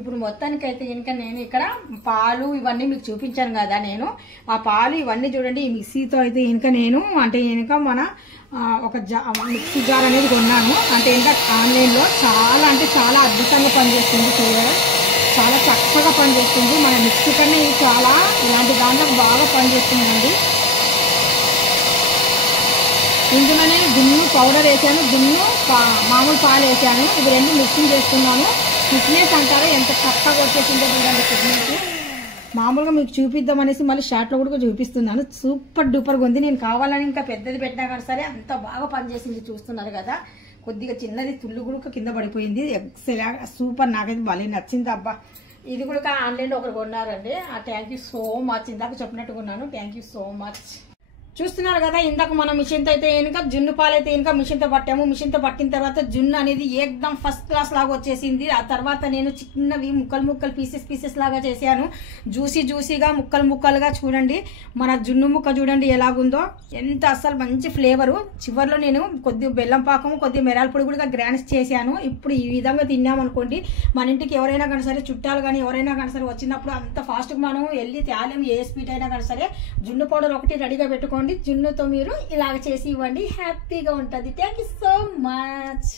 ఇప్పుడు మొత్తానికైతే ఇంకా నేను ఇక్కడ పాలు ఇవన్నీ మీకు చూపించాను కదా. నేను ఆ పాలు ఇవన్నీ చూడండి ఈ మిక్సీతో అయితే ఇంకా నేను అంటే ఇంకా మన ఒక మిక్సీ జార్ అనేది కొన్నాను. అంటే ఇంకా ఆన్లైన్లో చాలా అంటే చాలా అద్భుతంగా పనిచేస్తుంది. చూడండి చాలా చక్కగా పనిచేస్తుంది. మన మిక్సీ కన్నా ఇది చాలా ఇలాంటి దాంట్లో బాగా పనిచేస్తుందండి. ఇందులోనే దున్ను పౌడర్ వేసాను, దున్ను మామూలు పాలు వేసాను. ఇవి రెండు మిక్సింగ్ చేస్తున్నాను. ఫిట్నెస్ అంటారా ఎంత చక్కగా వచ్చేసిందో చూడండి. ఫిట్నెస్ మామూలుగా మీకు చూపిద్దాం అనేసి మళ్ళీ షార్ట్లో కూడా చూపిస్తున్నాను. సూపర్ డూపర్గా ఉంది. నేను కావాలని ఇంకా పెద్దది పెట్టినా కానీ సరే అంత బాగా పనిచేసింది. చూస్తున్నారు కదా, కొద్దిగా చిన్నది తుళ్ళు కూడా కింద పడిపోయింది. ఎక్సలెంట్ సూపర్, నాకైతే భలే నచ్చింది అబ్బా. ఇది కూడా ఆన్లైన్లో ఒకరు కొన్నారండి. Thank you so much. ఇందాక చెప్పినట్టు కొన్నాను. Thank you so much. చూస్తున్నారు కదా, ఇందాక మనం మిషన్తో అయితే ఇంకా జున్ను పాలైతే ఇంకా మిషన్తో పట్టాము. మిషన్తో పట్టిన తర్వాత జున్ను అనేది ఏకదమ్ ఫస్ట్ క్లాస్ లాగా వచ్చేసింది. ఆ తర్వాత నేను చిన్నవి ముక్కలు పీసెస్ లాగా చేశాను. జ్యూసీగా ముక్కలుగా చూడండి. మన జున్ను ముక్క చూడండి ఎలాగుందో, ఎంత అసలు మంచి ఫ్లేవరు. చివరిలో నేను కొద్దిగా బెల్లం పాకము కొద్దిగా మిరాల పొడి కూడా గ్రైండ్ చేశాను. ఇప్పుడు ఈ విధంగా తిన్నామనుకోండి, మన ఇంటికి ఎవరైనా కానీ సరే చుట్టాలు కానీ ఎవరైనా కానీ సరే వచ్చినప్పుడు అంత ఫాస్ట్గా మనం వెళ్ళి తేలేము. ఏ స్వీట్ అయినా కానీ సరే జున్ను పౌడర్ ఒకటి రెడీగా పెట్టుకోండి. జున్నుతో మీరు ఇలాగ చేసి ఇవ్వండి, హ్యాపీగా ఉంటుంది. Thank you so much.